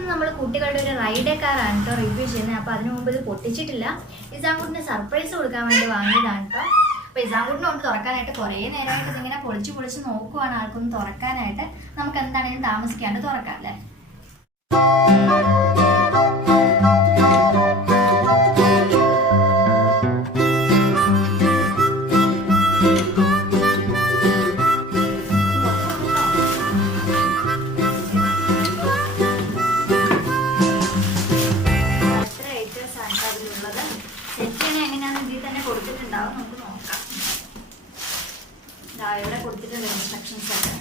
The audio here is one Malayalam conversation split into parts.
ഇന്ന് നമ്മൾ കുട്ടികളുടെ ഒരു റൈഡ് കാറാണ് കേട്ടോ റിവ്യൂ ചെയ്യുന്നത്. അപ്പോൾ അതിനു മുമ്പ് ഇത് പൊട്ടിച്ചിട്ടില്ല. ഇസാംകുട്ടിന് സർപ്രൈസ് കൊടുക്കാൻ വേണ്ടി വാങ്ങിയതാണ് കേട്ടോ. അപ്പോൾ ഇസാംകുട്ടിനെ കൊണ്ട് തുറക്കാനായിട്ട് കുറേ നേരമായിട്ട് ഇതിങ്ങനെ പൊളിച്ച് നോക്കുവാണ് ആൾക്കൊന്ന് തുറക്കാനായിട്ട്. നമുക്ക് എന്താണെങ്കിലും താമസിക്കാണ്ട് തുറക്കാം അല്ലേ. കൊടുത്തിട്ടുണ്ടാവും, നമുക്ക് നോക്കാം. ഇവിടെ കൊടുത്തിട്ടുണ്ട് ഇൻസ്ട്രക്ഷൻസ് ഒക്കെ.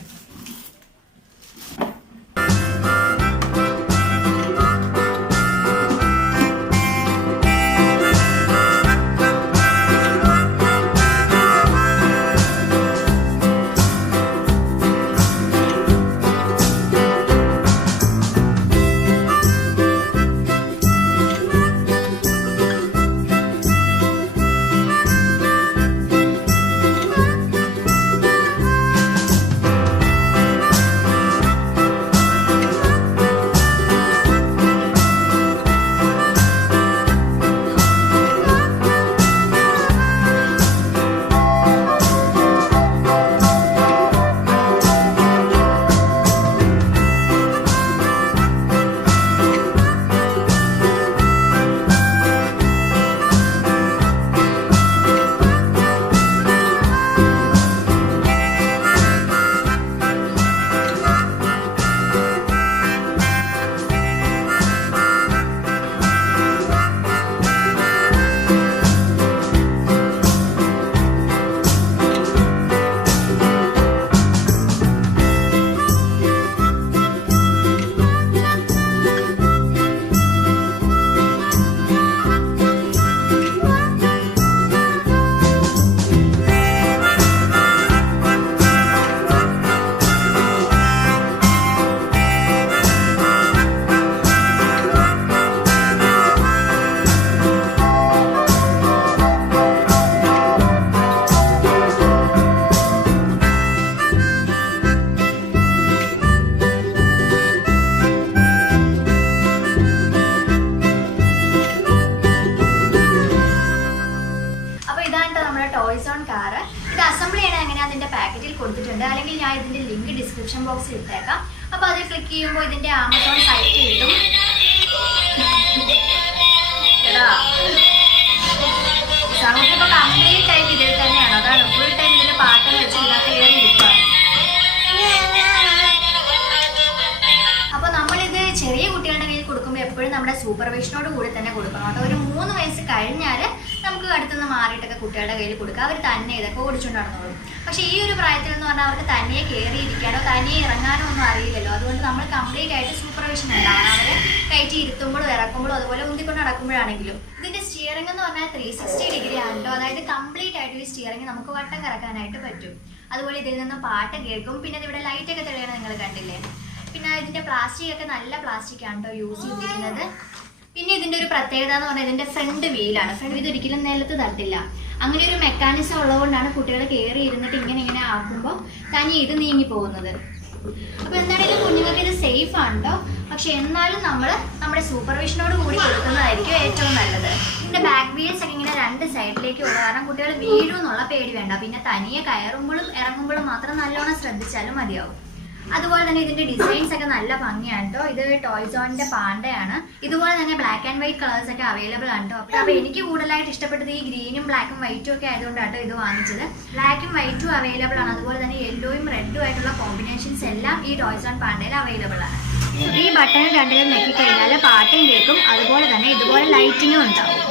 ടോയ്സോൺ കാർ ഇത് അസംബിൾ ചെയ്യണത് എങ്ങനെയാ അതിന്റെ പാക്കറ്റിൽ കൊടുത്തിട്ടുണ്ട്, അല്ലെങ്കിൽ ഞാൻ ഇതിന്റെ ലിങ്ക് ഡിസ്ക്രിപ്ഷൻ ബോക്സിൽ ഇട്ടേക്കാം. അപ്പൊ അത് ക്ലിക്ക് ചെയ്യുമ്പോൾ ഇതിന്റെ ആമസോൺ സൈറ്റ് കിട്ടും. ഇപ്പൊ കംപ്ലീറ്റ് ടൈം ഇതിൽ തന്നെയാണ്, അതാണ് ഫുൾ ടൈം ഇതിന്റെ പാട്ടം വെച്ച് ഇതിനകത്ത് കയറി ഇരിക്കുകയാണ്. അപ്പൊ നമ്മളിത് ചെറിയ കുട്ടികളുടെ കയ്യിൽ കൊടുക്കുമ്പോൾ എപ്പോഴും നമ്മുടെ സൂപ്പർവിഷനോട് കൂടി തന്നെ കൊടുക്കണം കേട്ടോ. ഒരു 3 വയസ്സ് കഴിഞ്ഞാൽ നമുക്ക് അടുത്തുനിന്ന് മാറിയിട്ടൊക്കെ കുട്ടികളുടെ കയ്യിൽ കൊടുക്കുക. അവർ തന്നെ ഇതൊക്കെ ഓടിച്ചുകൊണ്ട് നടന്നോളും. പക്ഷേ ഈ ഒരു പ്രായത്തിൽ എന്ന് പറഞ്ഞാൽ അവർക്ക് തനിയെ കയറിയിരിക്കാനോ തനിയെ ഇറങ്ങാനോ ഒന്നും അറിയില്ലല്ലോ. അതുകൊണ്ട് നമ്മൾ കംപ്ലീറ്റ് ആയിട്ട് സൂപ്പർവിഷൻ ഉണ്ടാവണം. അവരെ കയറ്റി ഇരുത്തുമ്പോഴും ഇറക്കുമ്പോഴും അതുപോലെ ഉന്തിക്കൊണ്ട് നടക്കുമ്പോഴാണെങ്കിലും. ഇതിന്റെ സ്റ്റിയറിംഗ് എന്ന് പറഞ്ഞാൽ 360 ഡിഗ്രി ആണല്ലോ. അതായത് കംപ്ലീറ്റ് ആയിട്ട് ഈ സ്റ്റിയറിംഗ് നമുക്ക് വട്ടം കറക്കാനായിട്ട് പറ്റും. അതുപോലെ ഇതിൽ നിന്ന് പാട്ട് കേൾക്കും. പിന്നെ ഇവിടെ ലൈറ്റ് ഒക്കെ തെളിയണം, നിങ്ങൾ കണ്ടില്ലേ. പിന്നെ ഇതിന്റെ പ്ലാസ്റ്റിക് ഒക്കെ നല്ല പ്ലാസ്റ്റിക് ആണ് കേട്ടോ യൂസ് ചെയ്തിരിക്കുന്നത്. പിന്നെ ഇതിന്റെ ഒരു പ്രത്യേകത എന്ന് പറഞ്ഞാൽ ഇതിന്റെ ഫ്രണ്ട് വീലാണ്. ഫ്രണ്ട് വീൽ ഒരിക്കലും നിലത്ത് തട്ടില്ല. അങ്ങനെ ഒരു മെക്കാനിസം ഉള്ളതുകൊണ്ടാണ് കുട്ടികൾ കയറി ഇരുന്നിട്ട് ഇങ്ങനെ ആക്കുമ്പോൾ തനി ഇത് നീങ്ങി പോകുന്നത്. അപ്പൊ എന്താണെങ്കിലും കുഞ്ഞുങ്ങൾക്ക് ഇത് സേഫ് ആണ് കേട്ടോ. പക്ഷെ എന്നാലും നമ്മൾ നമ്മുടെ സൂപ്പർവിഷനോട് കൂടി കൊടുക്കുന്നതായിരിക്കും ഏറ്റവും നല്ലത്. ഇതിന്റെ ബാക്ക് വീൽസ് ഒക്കെ ഇങ്ങനെ 2 സൈഡിലേക്ക് ഉള്ള കാരണം കുട്ടികൾ വീഴും എന്നുള്ള പേടി വേണ്ട. പിന്നെ തനിയെ കയറുമ്പോഴും ഇറങ്ങുമ്പോഴും മാത്രം നല്ലോണം ശ്രദ്ധിച്ചാലും മതിയാവും. അതുപോലെ തന്നെ ഇതിന്റെ ഡിസൈൻസ് ഒക്കെ നല്ല ഭംഗിയാണ് കേട്ടോ. ഇത് ടോയ്സോണിന്റെ പാണ്ടയാണ്. ഇതുപോലെ തന്നെ ബ്ലാക്ക് ആൻഡ് വൈറ്റ് കളേഴ്സ് ഒക്കെ അവൈലബിൾ ആണ് കേട്ടോ. അപ്പൊ എനിക്ക് കൂടുതലായിട്ട് ഇഷ്ടപ്പെട്ടത് ഈ ഗ്രീനും ബ്ലാക്കും വൈറ്റും ഒക്കെ ആയതുകൊണ്ടാണ് ഇത് വാങ്ങിച്ചത്. ബ്ലാക്കും വൈറ്റും അവൈലബിൾ ആണ്. അതുപോലെ തന്നെ യെല്ലോയും റെഡും ആയിട്ടുള്ള കോമ്പിനേഷൻസ് എല്ലാം ഈ ടോയ്സോൺ പാണ്ടയിൽ അവൈലബിൾ ആണ്. ഈ ബട്ടൺ രണ്ടിലും നെക്കി കഴിഞ്ഞാൽ പാട്ടും കേൾക്കും. അതുപോലെ തന്നെ ഇതുപോലെ ലൈറ്റിങ്ങും ഉണ്ടാവും.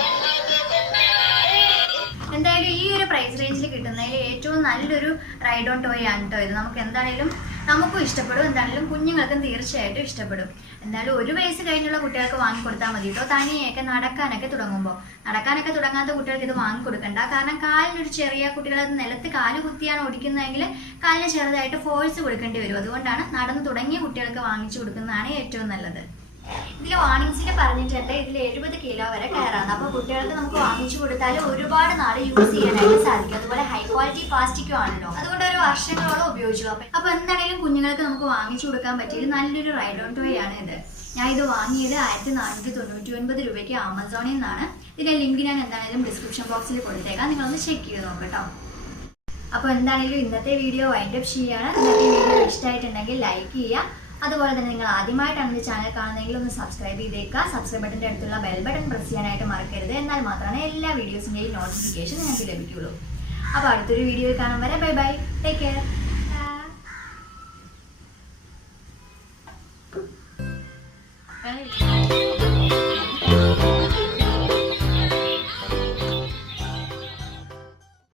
എന്തായാലും ഈ ഒരു പ്രൈസ് റേഞ്ചിൽ കിട്ടുന്നതിൽ ഏറ്റവും നല്ലൊരു റൈഡ് ഓൺ ടോയ് ആണ് കേട്ടോ ഇത്. നമുക്ക് എന്തായാലും നമുക്കും ഇഷ്ടപ്പെടും, എന്തായാലും കുഞ്ഞുങ്ങൾക്കും തീർച്ചയായിട്ടും ഇഷ്ടപ്പെടും. എന്തായാലും 1 വയസ്സ് കഴിഞ്ഞുള്ള കുട്ടികൾക്ക് വാങ്ങിക്കൊടുത്താൽ മതി കേട്ടോ. തനിയൊക്കെ നടക്കാനൊക്കെ തുടങ്ങാത്ത കുട്ടികൾക്ക് ഇത് വാങ്ങിക്കൊടുക്കണ്ട. കാരണം കാലിനൊരു ചെറിയ കുട്ടികൾ നിലത്ത് കാല് കുത്തിയാണ് ഓടിക്കുന്നതെങ്കിൽ കാലിന് ചെറുതായിട്ട് ഫോഴ്സ് കൊടുക്കേണ്ടി വരും. അതുകൊണ്ടാണ് നടന്നു തുടങ്ങിയ കുട്ടികൾക്ക് വാങ്ങിച്ചു കൊടുക്കുന്നതാണ് ഏറ്റവും നല്ലത്. ഇതിൽ വാർണിംഗ്സിൽ പറഞ്ഞിട്ടുണ്ട് ഇതിൽ 70 കിലോ വരെ കയറാണ്. അപ്പോൾ കുട്ടികൾക്ക് നമുക്ക് വാങ്ങിച്ചു കൊടുത്താൽ ഒരുപാട് നാൾ യൂസ് ചെയ്യാനായിട്ട് സാധിക്കും. അതുപോലെ ഹൈ ക്വാളിറ്റി പ്ലാസ്റ്റിക്കും ആണല്ലോ, അതുകൊണ്ട് ഒരു വർഷങ്ങളോളം ഉപയോഗിച്ചു. അപ്പോൾ എന്താണെങ്കിലും കുഞ്ഞുങ്ങൾക്ക് നമുക്ക് വാങ്ങിച്ചു കൊടുക്കാൻ പറ്റിയ നല്ലൊരു റൈഡ് ഓൺ ടോയ് ആണ് ഇത്. ഞാൻ ഇത് വാങ്ങിയത് 1499 രൂപയ്ക്ക് ആമസോണിൽ നിന്നാണ്. ഇതിന്റെ ലിങ്ക് ഞാൻ എന്താണെങ്കിലും ഡിസ്ക്രിപ്ഷൻ ബോക്സിൽ കൊടുത്തേക്കാം, നിങ്ങളൊന്ന് ചെക്ക് ചെയ്ത് നോക്കട്ടോ. അപ്പോൾ എന്താണെങ്കിലും ഇന്നത്തെ വീഡിയോ വൈൻഡപ്പ് ചെയ്യുകയാണ്. ഇന്നത്തെ വീഡിയോ ഇഷ്ടമായിട്ടുണ്ടെങ്കിൽ ലൈക്ക് ചെയ്യുക. അതുപോലെ തന്നെ നിങ്ങൾ ആദ്യമായിട്ടാണ് ഈ ചാനൽ കാണുന്നതെങ്കിൽ ഒന്ന് സബ്സ്ക്രൈബ് ചെയ്തേക്കുക. സബ്സ്ക്രൈബ് ബട്ടൻ്റെ അടുത്തുള്ള ബെൽ ബട്ടൺ പ്രസ് ചെയ്യാനായിട്ട് മറക്കരുത്. എന്നാൽ മാത്രമേ എല്ലാ വീഡിയോസിൻ്റെയും നോട്ടിഫിക്കേഷൻ നിങ്ങൾക്ക് ലഭിക്കുകയുള്ളൂ. അപ്പോൾ അടുത്തൊരു വീഡിയോയിൽ കാണും വരെ ബൈ ബൈ, ടേക്ക് കെയർ.